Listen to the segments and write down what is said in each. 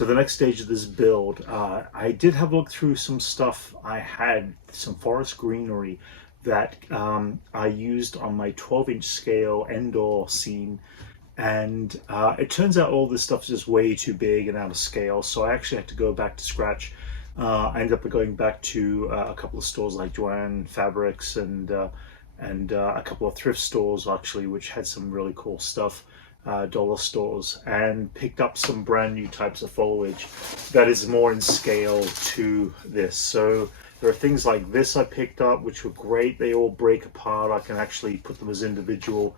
So the next stage of this build, I did have a look through some stuff. I had some forest greenery that I used on my 12-inch scale Endor scene, and it turns out all this stuff is just way too big and out of scale, so I actually had to go back to scratch. I ended up going back to a couple of stores like Joanne Fabrics and a couple of thrift stores actually, which had some really cool stuff, dollar stores, and picked up some brand new types of foliage that is more in scale to this. So there are things like this I picked up, which were great. They all break apart. I can actually put them as individual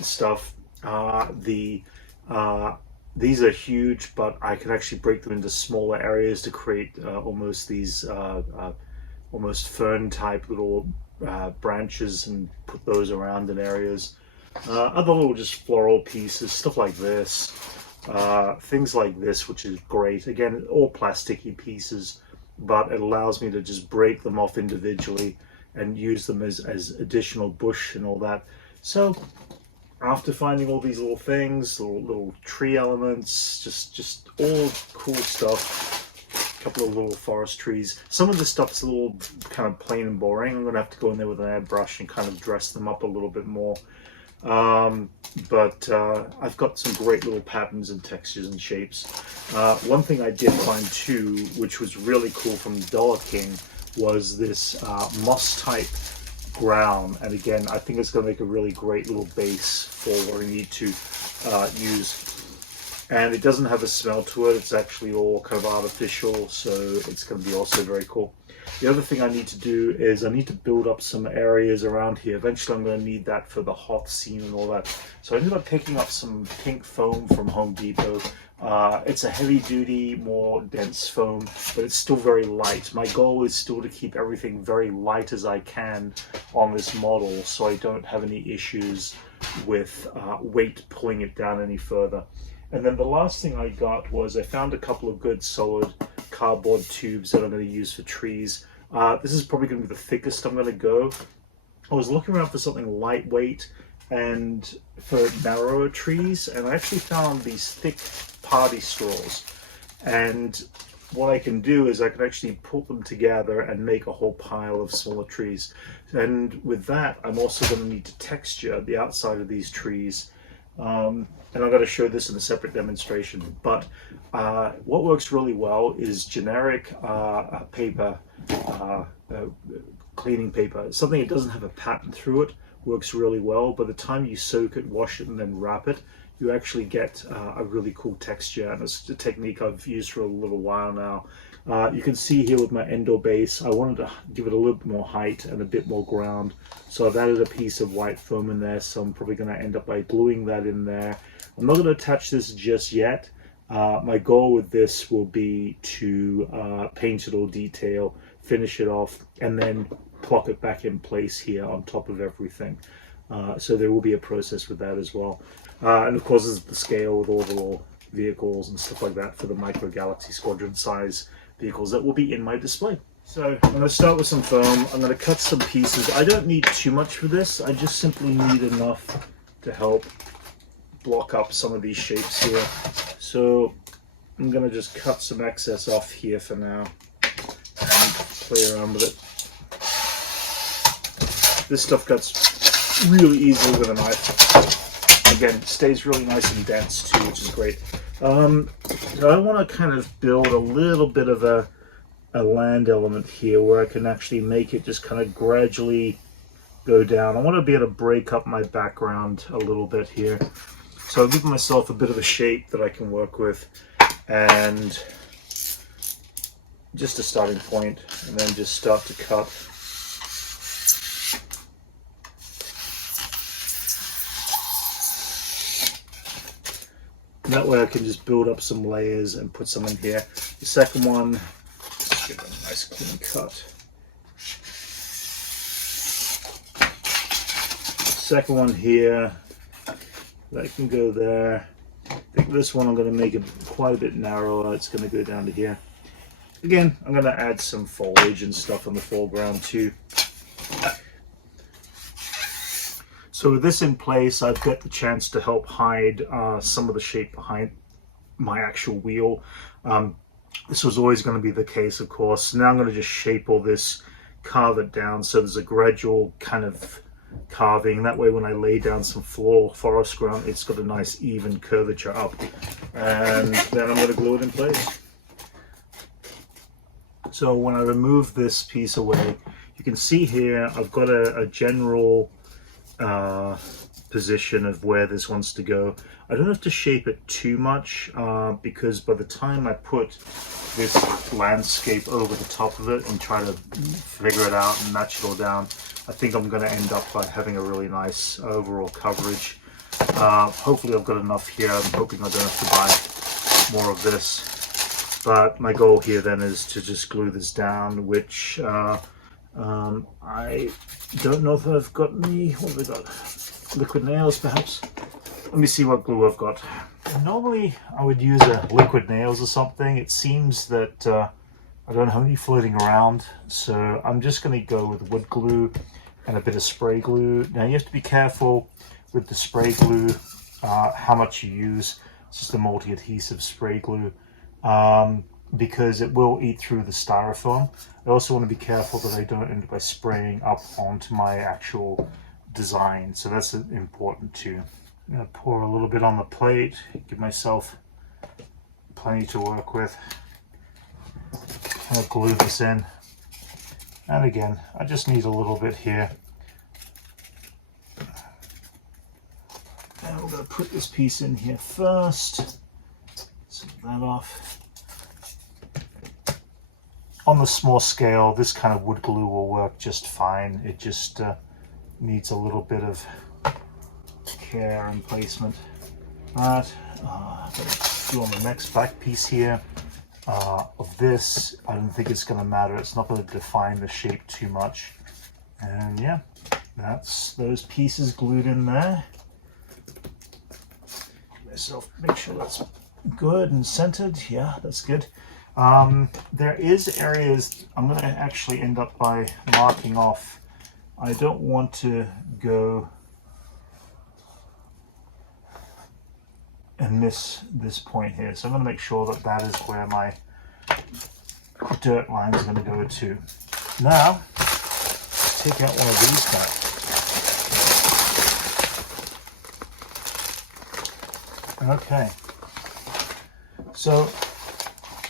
stuff. These are huge, but I can actually break them into smaller areas to create almost these almost fern type little branches, and put those around in areas. Other little just floral pieces, stuff like this, things like this, which is great. Again, all plasticky pieces, but it allows me to just break them off individually and use them as additional bush and all that. So after finding all these little things, little tree elements, just all cool stuff, a couple of little forest trees. Some of this stuff's a little kind of plain and boring. I'm going to have to go in there with an airbrush and kind of dress them up a little bit more. But I've got some great little patterns and textures and shapes. One thing I did find too, which was really cool from Dollar King, was this moss type ground, and again I think it's going to make a really great little base for what we need to use. And it doesn't have a smell to it. It's actually all kind of artificial, so it's going to be also very cool. The other thing I need to do is I need to build up some areas around here. Eventually I'm going to need that for the hot scene and all that. So I ended up picking up some pink foam from Home Depot. It's a heavy duty, more dense foam, but it's still very light. My goal is still to keep everything very light as I can on this model, so I don't have any issues with weight pulling it down any further. And then the last thing I got was I found a couple of good solid cardboard tubes that I'm going to use for trees. This is probably going to be the thickest I'm going to go. I was looking around for something lightweight and for narrower trees, and I actually found these thick party straws. And what I can do is I can actually put them together and make a whole pile of smaller trees. And with that, I'm also going to need to texture the outside of these trees. And I'm going to show this in a separate demonstration, but what works really well is generic paper, cleaning paper. Something that doesn't have a pattern through it works really well. By the time you soak it, wash it, and then wrap it, you actually get a really cool texture, and it's a technique I've used for a little while now. You can see here with my Endor base, I wanted to give it a little bit more height and a bit more ground. So I've added a piece of white foam in there, so I'm probably going to end up by gluing that in there. I'm not going to attach this just yet. My goal with this will be to paint it all detail, finish it off, and then plop it back in place here on top of everything. So there will be a process with that as well. And of course, this is the scale with all the little vehicles and stuff like that for the Micro Galaxy Squadron size vehicles that will be in my display. So I'm going to start with some foam. I'm going to cut some pieces. I don't need too much for this. I just simply need enough to help block up some of these shapes here. So I'm going to just cut some excess off here for now and play around with it. This stuff cuts really easily with a knife. Again, it stays really nice and dense too, which is great. So I want to kind of build a little bit of a land element here where I can actually make it just kind of gradually go down. I want to be able to break up my background a little bit here. So I've given myself a bit of a shape that I can work with, and just a starting point, and then just start to cut. And that way I can just build up some layers and put some in here. The second one, just give it a nice clean cut. Second one here, that can go there. I think this one I'm going to make it quite a bit narrower. It's going to go down to here. Again, I'm going to add some foliage and stuff on the foreground too. So with this in place, I've got the chance to help hide some of the shape behind my actual wheel. This was always going to be the case, of course. Now I'm going to just shape all this, carve it down so there's a gradual kind of carving. That way when I lay down some floor forest ground, it's got a nice even curvature up. And then I'm going to glue it in place. So when I remove this piece away, you can see here I've got a general position of where this wants to go. I don't have to shape it too much because by the time I put this landscape over the top of it and try to figure it out and match it all down, I think I'm going to end up by having a really nice overall coverage. Hopefully I've got enough here. I'm hoping I don't have to buy more of this. But my goal here then is to just glue this down, which I don't know if I've got any, what have I got? Liquid nails perhaps? Let me see what glue I've got. Normally I would use a liquid nails or something. It seems that I don't have any floating around, so I'm just going to go with wood glue and a bit of spray glue. Now you have to be careful with the spray glue how much you use. It's just a multi-adhesive spray glue because it will eat through the styrofoam. I also want to be careful that I don't end up by spraying up onto my actual design, so that's important too. I'm going to pour a little bit on the plate, give myself plenty to work with. Kind of glue this in, and again I just need a little bit here. And we're going to put this piece in here first, set that off. On the small scale, this kind of wood glue will work just fine. It just needs a little bit of care and placement. But do on the next back piece here of this. I don't think it's going to matter. It's not going to define the shape too much. And yeah, that's those pieces glued in there. Make sure that's good and centered. Yeah, that's good. There is areas I'm going to actually end up by marking off. I don't want to go and miss this point here, so I'm going to make sure that that is where my dirt line is going to go to. Now, take out one of these guys. Okay, so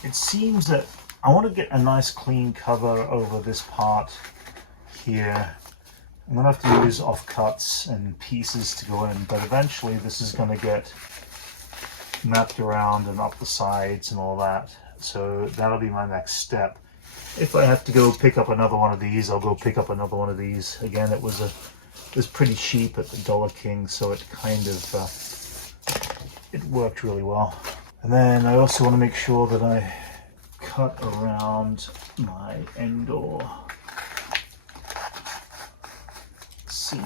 it seems that I want to get a nice clean cover over this part here. I'm going to have to use offcuts and pieces to go in, but eventually this is going to get mapped around and up the sides and all that. So that'll be my next step. If I have to go pick up another one of these, I'll go pick up another one of these. Again, it was pretty cheap at the Dollar King, so it kind of it worked really well. And then I also want to make sure that I cut around my Endor seam.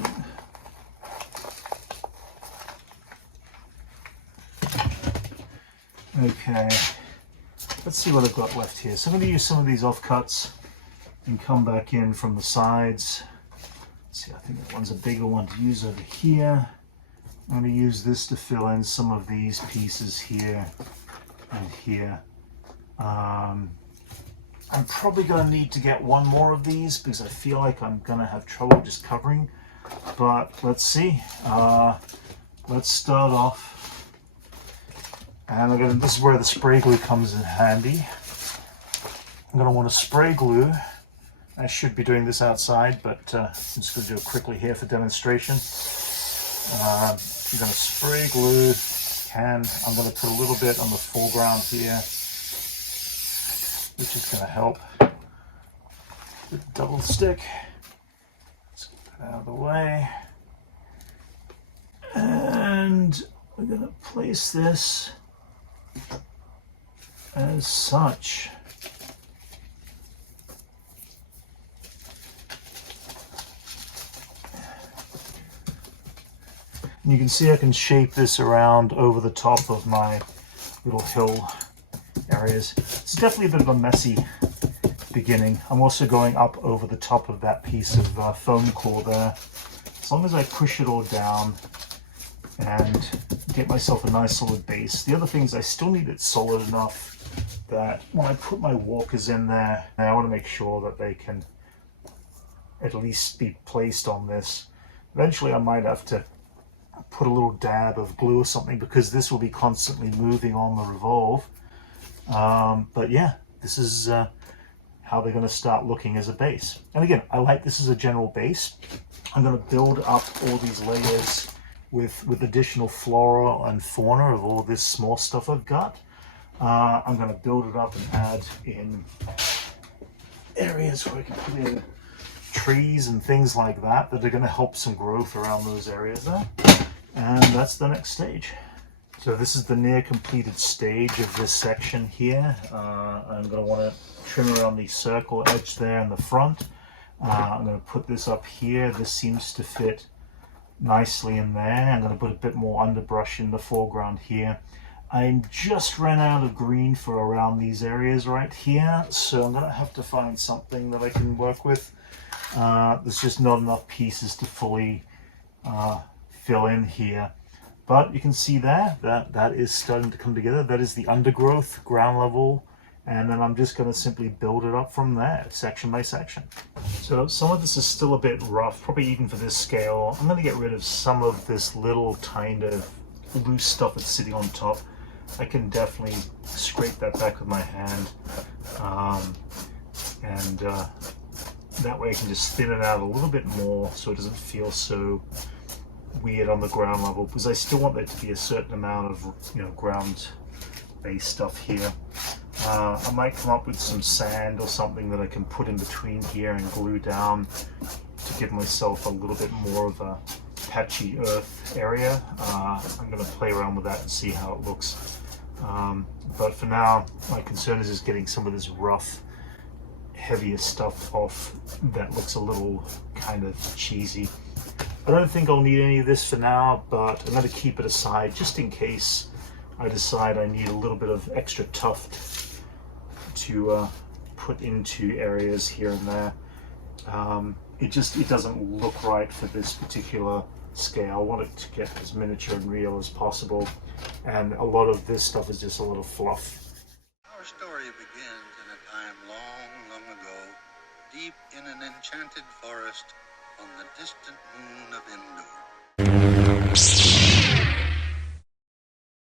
Okay, let's see what I've got left here. So I'm going to use some of these offcuts and come back in from the sides. Let's see, I think that one's a bigger one to use over here. I'm going to use this to fill in some of these pieces here and here. I'm probably going to need to get one more of these because I feel like I'm going to have trouble just covering. But let's see. Let's start off. And this is where the spray glue comes in handy. I'm going to want to spray glue. I should be doing this outside, but I'm just going to do it quickly here for demonstration. You're going to spray glue. I'm going to put a little bit on the foreground here, which is going to help with the double stick. Let's get that out of the way. And we're going to place this as such. And you can see I can shape this around over the top of my little hill areas. It's definitely a bit of a messy beginning. I'm also going up over the top of that piece of foam core there. As long as I push it all down and get myself a nice solid base. The other thing is I still need it solid enough that when I put my walkers in there, I want to make sure that they can at least be placed on this. Eventually I might have to put a little dab of glue or something, because this will be constantly moving on the revolve. But yeah, this is how they're going to start looking as a base. And again, I like this as a general base. I'm going to build up all these layers with additional flora and fauna of all this small stuff I've got. I'm going to build it up and add in areas where I can put in trees and things like that that are going to help some growth around those areas there. And that's the next stage. So this is the near completed stage of this section here. I'm going to want to trim around the circle edge there in the front. I'm going to put this up here. This seems to fit nicely in there. I'm going to put a bit more underbrush in the foreground here. I just ran out of green for around these areas right here, so I'm going to have to find something that I can work with. There's just not enough pieces to fully fill in here. But you can see there that is starting to come together. That is the undergrowth, ground level, and then I'm just going to simply build it up from there, section by section. So some of this is still a bit rough, probably even for this scale. I'm going to get rid of some of this little kind of loose stuff that's sitting on top. I can definitely scrape that back with my hand, and that way I can just thin it out a little bit more so it doesn't feel so weird on the ground level, because I still want there to be a certain amount of, you know, ground base stuff here. I might come up with some sand or something that I can put in between here and glue down to give myself a little bit more of a patchy earth area. I'm going to play around with that and see how it looks. But for now, my concern is just getting some of this rough, heavier stuff off that looks a little kind of cheesy. I don't think I'll need any of this for now, but I'm going to keep it aside just in case I decide I need a little bit of extra tuft to put into areas here and there. It doesn't look right for this particular scale. I want it to get as miniature and real as possible, and a lot of this stuff is just a little fluff. Our story begins in a time long, long ago, deep in an enchanted forest on the distant moon of Endor.